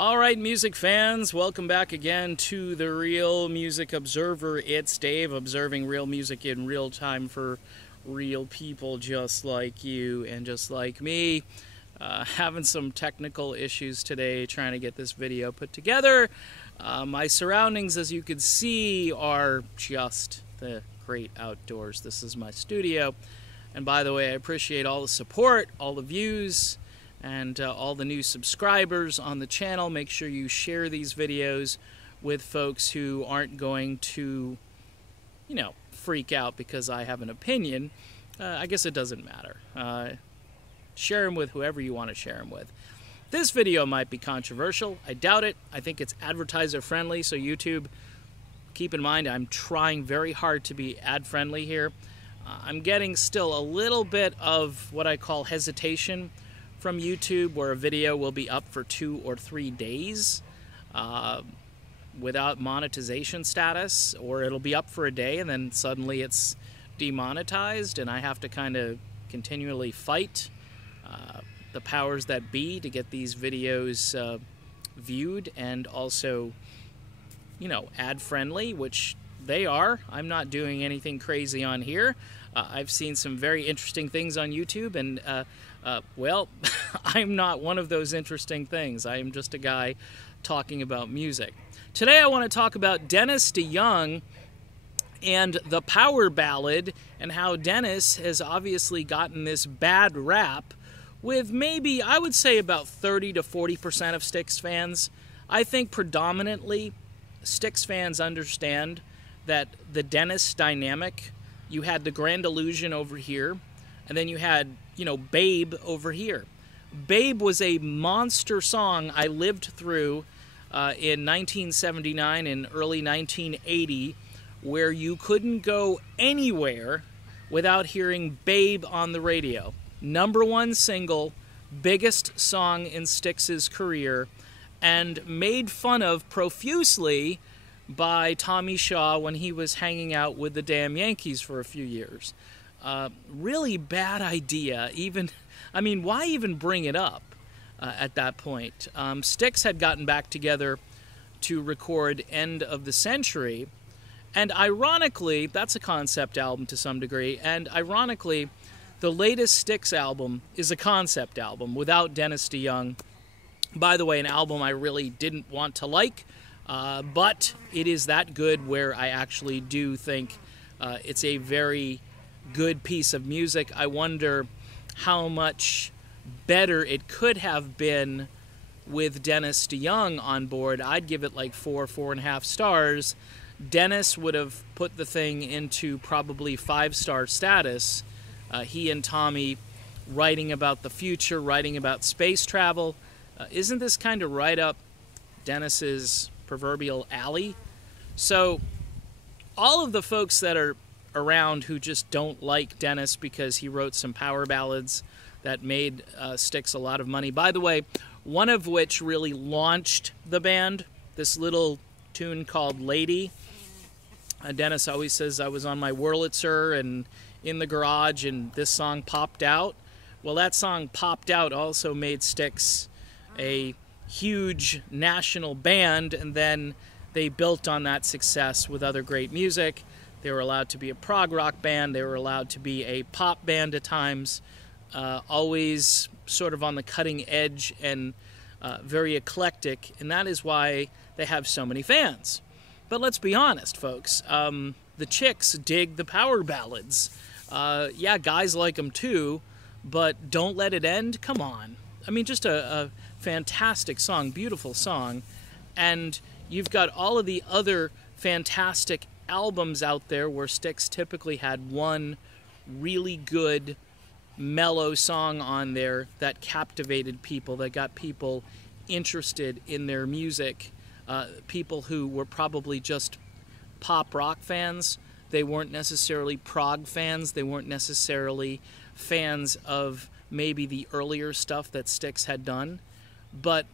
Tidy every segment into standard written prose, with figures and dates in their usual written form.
All right, music fans, welcome back again to the Real Music Observer. It's Dave, observing real music in real time for real people just like you and just like me. Having some technical issues today trying to get this video put together. My surroundings, as you can see, are just the great outdoors. This is my studio. And by the way, I appreciate all the support, all the views, and all the new subscribers on the channel. Make sure you share these videos with folks who aren't going to, freak out because I have an opinion. I guess it doesn't matter. Share them with whoever you want to share them with. This video might be controversial. I doubt it. I think it's advertiser friendly, so YouTube, keep in mind I'm trying very hard to be ad friendly here. I'm getting still a little bit of what I call hesitation from YouTube, where a video will be up for 2 or 3 days without monetization status, or it'll be up for a day and then suddenly it's demonetized, and I have to kind of continually fight the powers that be to get these videos viewed and also, ad friendly, which they are. I'm not doing anything crazy on here. I've seen some very interesting things on YouTube, and well, I'm not one of those interesting things. I am just a guy talking about music. Today I want to talk about Dennis DeYoung and the power ballad, and how Dennis has obviously gotten this bad rap with maybe, I would say, about 30 to 40% of Styx fans. I think predominantly Styx fans understand that the Dennis dynamic, you had the Grand Illusion over here, and then you had, Babe over here. Babe was a monster song I lived through in 1979 and early 1980, where you couldn't go anywhere without hearing Babe on the radio. #1 single, biggest song in Styx's career, and made fun of profusely by Tommy Shaw when he was hanging out with the damn Yankees for a few years. Really bad idea. Why even bring it up at that point? Styx had gotten back together to record End of the Century, and ironically, that's a concept album to some degree, and ironically, the latest Styx album is a concept album without Dennis DeYoung. By the way, an album I really didn't want to like, but it is that good where I actually do think it's a very good piece of music. I wonder how much better it could have been with Dennis DeYoung on board. I'd give it like 4.5 stars. Dennis would have put the thing into probably 5-star status. He and Tommy writing about the future, writing about space travel. Isn't this kind of right up Dennis's proverbial alley? So all of the folks that are around who just don't like Dennis because he wrote some power ballads that made Styx a lot of money. By the way, one of which really launched the band, this little tune called Lady. Dennis always says I was on my Wurlitzer and in the garage and this song popped out. Well, that song Popped Out also made Styx a huge national band, and then they built on that success with other great music. They were allowed to be a prog rock band. They were allowed to be a pop band at times, always sort of on the cutting edge and very eclectic, and that is why they have so many fans. But let's be honest, folks. The chicks dig the power ballads. Yeah, guys like them too, but Don't Let It End? Come on. Just a fantastic song, beautiful song, and you've got all of the other fantastic albums out there where Styx typically had one really good mellow song on there that captivated people, that got people interested in their music. People who were probably just pop rock fans. They weren't necessarily prog fans. They weren't necessarily fans of maybe the earlier stuff that Styx had done. But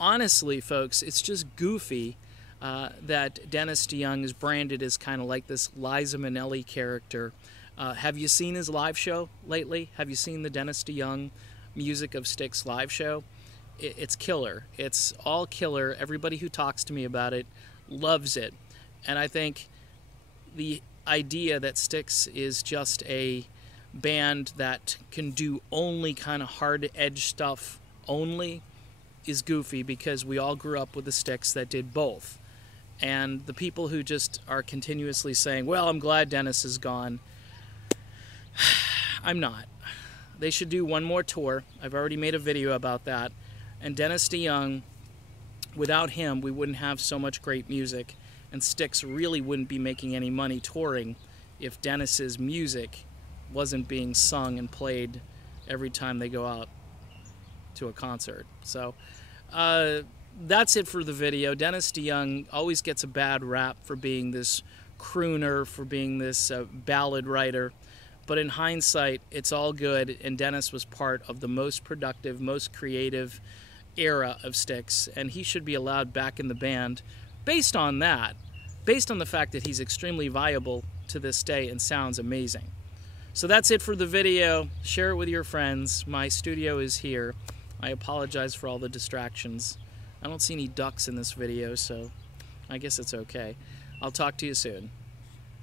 honestly, folks, it's just goofy that Dennis DeYoung is branded as kind of like this Liza Minnelli character. Have you seen his live show lately? Have you seen the Dennis DeYoung Music of Styx live show? it's killer. It's all killer. Everybody who talks to me about it loves it. And I think the idea that Styx is just a band that can do only kind of hard edge stuff only is goofy, because we all grew up with the Styx that did both. And the people who just are continuously saying, well, I'm glad Dennis is gone, I'm not. They should do one more tour. I've already made a video about that. And Dennis DeYoung, without him, we wouldn't have so much great music. And Styx really wouldn't be making any money touring if Dennis's music wasn't being sung and played every time they go out to a concert. So that's it for the video. Dennis DeYoung always gets a bad rap for being this crooner, for being this ballad writer. But in hindsight, it's all good, and Dennis was part of the most productive, most creative era of Styx, and he should be allowed back in the band based on that, based on the fact that he's extremely viable to this day and sounds amazing. So that's it for the video. Share it with your friends. My studio is here. I apologize for all the distractions. I don't see any ducks in this video, so I guess it's okay. I'll talk to you soon.